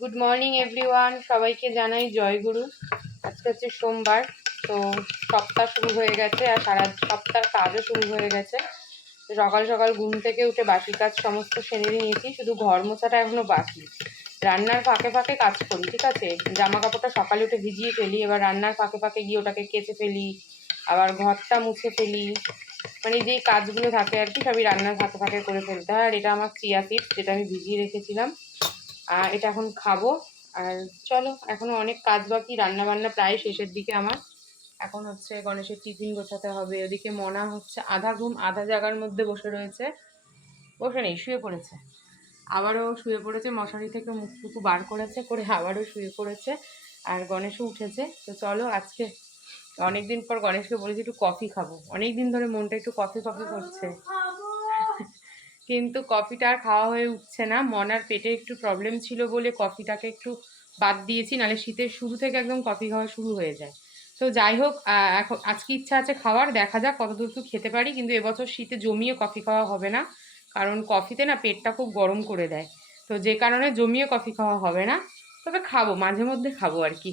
Good morning everyone, সবাইকে জানাই জয়গুরু। আজকে হচ্ছে সোমবার, তো সপ্তাহ শুরু হয়ে গেছে আর সারা সপ্তাহ কাজও শুরু হয়ে গেছে। সকাল সকাল ঘুম থেকে উঠে বাসি কাজ সমস্ত সেরে নিয়েছি, শুধু ঘর মোছাটা এখনো বাকি। রান্নার ফাঁকে ফাঁকে কাজ করি, ঠিক আছে। জামা কাপড়টা সকালে উঠে ভিজিয়ে ফেলি, এবার রান্নার ফাঁকে ফাঁকে গিয়ে ওটাকে কেচে ফেলি, আবার ঘরটা মুছে ফেলি। মানে যেই কাজগুলো থাকে আর কি, সবই রান্নার ফাঁকে ফাঁকে করে ফেলতে হয়। আর এটা আমার চিয়া সিডস, যেটা আমি ভিজিয়ে রেখেছিলাম, আর এটা এখন খাবো। আর চলো, এখনো অনেক কাজ বাকি, রান্না বান্না প্রায় শেষের দিকে আমার। এখন হচ্ছে গণেশের টিফিন গোছাতে হবে। ওদিকে মনা হচ্ছে আধা ঘুম আধা জাগার মধ্যে বসে রয়েছে, বসে নেই, শুয়ে পড়েছে। আবারও শুয়ে পড়েছে, মশারি থেকে মুখটুকু বার করেছে, করে আবারও শুয়ে পড়েছে। আর গণেশও উঠেছে। তো চলো, আজকে অনেকদিন পর গণেশকে বলেছি একটু কফি খাবো, অনেক দিন ধরে মনটা একটু কফি কফি করছে, কিন্তু কফিটা আর খাওয়া হয়ে উঠছে না। মনার পেটে একটু প্রবলেম ছিল বলে কফিটাকে একটু বাদ দিয়েছি, নাহলে শীতের শুরু থেকে একদম কফি খাওয়া শুরু হয়ে যায়। তো যাই হোক, এখন আজকে ইচ্ছা আছে খাওয়ার, দেখা যাক কতদূর কি খেতে পারি। কিন্তু এবছর শীতে জমিয়ে কফি খাওয়া হবে না, কারণ কফিতে না পেটটা খুব গরম করে দেয়। তো যে কারণে জমিয়ে কফি খাওয়া হবে না, তবে খাবো, মাঝে মধ্যে খাবো আর কি।